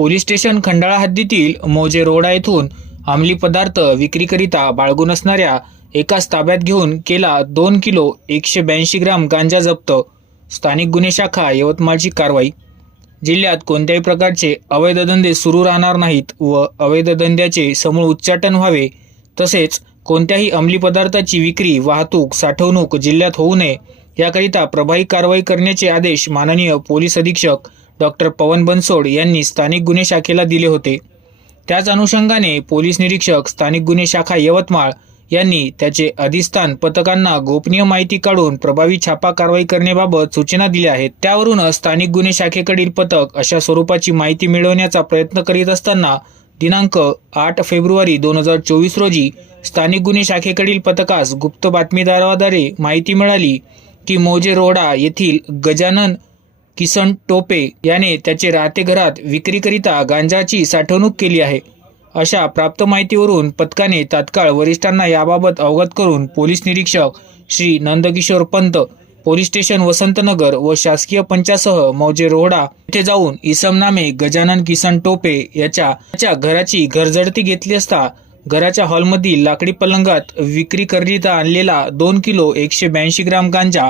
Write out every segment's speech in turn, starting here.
Police station Khandala हद्दीतील मोजे रोडा येथून अंमली पदार्थ विक्रीकरिता बाळगून असणाऱ्या एकाच ताब्यात घेऊन केला दोन किलो एकशे ब्याऐंशी ग्राम गांजा जप्त. स्थानिक गुन्हे शाखा यवतमाळची कारवाई. जिल्ह्यात कोणत्याही प्रकारचे अवैध धंदे सुरू राहणार नाहीत व अवैध धंद्याचे समूळ उच्चाटन व्हावे. तसेच कोणत्याही अंमली पदार्थाची विक्री वाहतूक साठवणूक जिल्ह्यात होऊ नये याकरिता प्रभावी कारवाई करण्याचे आदेश माननीय पोलीस अधीक्षक डॉक्टर पवन बनसोड यांनी स्थानिक गुन्हे शाखेला दिले होते. त्याच अनुषंगाने पोलीस निरीक्षक स्थानिक गुन्हे शाखा यवतमाळ यांनी त्याचे अधिस्थान पथकांना गोपनीय माहिती काढून प्रभावी छापा कारवाई करण्याबाबत सूचना दिल्या आहेत. त्यावरून स्थानिक गुन्हे शाखेकडील पथक अशा स्वरूपाची माहिती मिळवण्याचा प्रयत्न करीत असताना दिनांक आठ फेब्रुवारी दोन हजार चोवीस रोजी स्थानिक गुन्हे शाखेकडील पथकास गुप्त बातमीदाराद्वारे माहिती मिळाली की मोजे रोडा येथील गजानन किसन टोपे याने त्याचे राहते घरात विक्रीकरिता गांजाची साठवणूक केली आहे. अशा प्राप्त माहितीवरून पथकाने तात्काळ वरिष्ठांना याबाबत अवगत करून पोलीस निरीक्षक श्री नंदकिशोर पंत पोलीस स्टेशन वसंतनगर व शासकीय पंचासह मौजे रोहडा येथे जाऊन इसमनामे गजानन किसन टोपे याच्या त्याच्या घराची घरझडती घेतली असता घराच्या हॉलमधील लाकडी पलंगात विक्रीकरिता आणलेला दोन किलो एकशे ब्याऐंशी ग्राम गांजा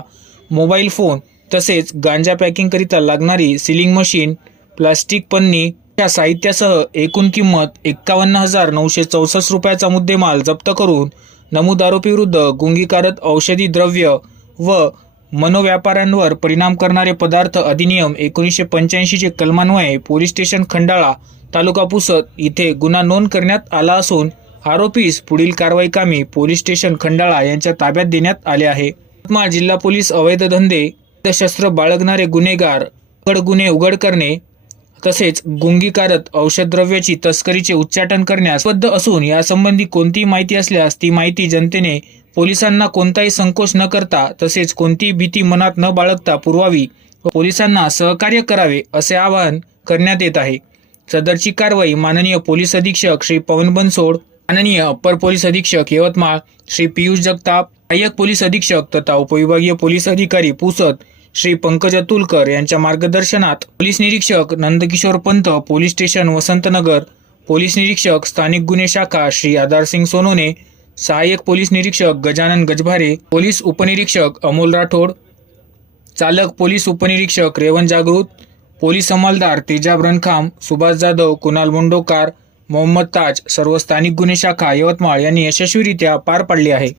मोबाईल फोन तसेच गांजा पॅकिंगकरिता लागणारी सिलिंग मशीन प्लास्टिक पन्नी या साहित्यासह एकूण किंमत एक्कावन्न हजार नऊशे चौसष्ट रुपयाचा मुद्देमाल जप्त करून नमूद आरोपीविरुद्ध गुंगीकारक औषधी द्रव्य व मनोव्यापाऱ्यांवर परिणाम करणारे पदार्थ अधिनियम एकोणीसशे पंच्याऐंशीचे कलमान्वये पोलीस स्टेशन खंडाळा तालुका पुसद इथे गुन्हा नोंद करण्यात आला असून आरोपीस पुढील कारवाई कामी पोलीस स्टेशन खंडाळा यांच्या ताब्यात देण्यात आले आहे. यवतमाळ जिल्हा पोलीस अवैध धंदे शस्त्र बाळगणारे गुन्हेगार उघड गुन्हे उघड करणे तसेच गुंगीकारक औषधद्रव्याची तस्करीचे उच्चाटन करण्यास बद्ध असून यासंबंधी कोणतीही माहिती असल्यास ती माहिती जनतेने पोलिसांना कोणताही संकोच न करता तसेच कोणतीही भीती मनात न बाळगता पुरवावी व पोलिसांना सहकार्य करावे असे आवाहन करण्यात येत आहे. सदरची कारवाई माननीय पोलीस अधीक्षक श्री पवन बनसोड माननीय अप्पर पोलीस अधीक्षक यवतमाळ श्री पियुष जगताप सहाय्यक पोलीस अधीक्षक तथा उपविभागीय पोलीस अधिकारी पुसद श्री पंकज अतुलकर यांच्या मार्गदर्शनात पोलीस निरीक्षक Nandkishor Pant police station Vasantnagar police निरीक्षक स्थानिक गुन्हे शाखा श्री आधारसिंग सोनोने सहाय्यक पोलीस निरीक्षक गजानन गजभारे पोलीस उपनिरीक्षक अमोल राठोड चालक पोलीस उपनिरीक्षक रेवन जागृत पोलीस अंमलदार तेजाब रणखाम सुभाष जाधव कुणाल मुंडोकार मोहम्मद ताज सर्व स्थानिक गुन्हे शाखा यवतमाळ यांनी यशस्वीरित्या पार पाडली आहे.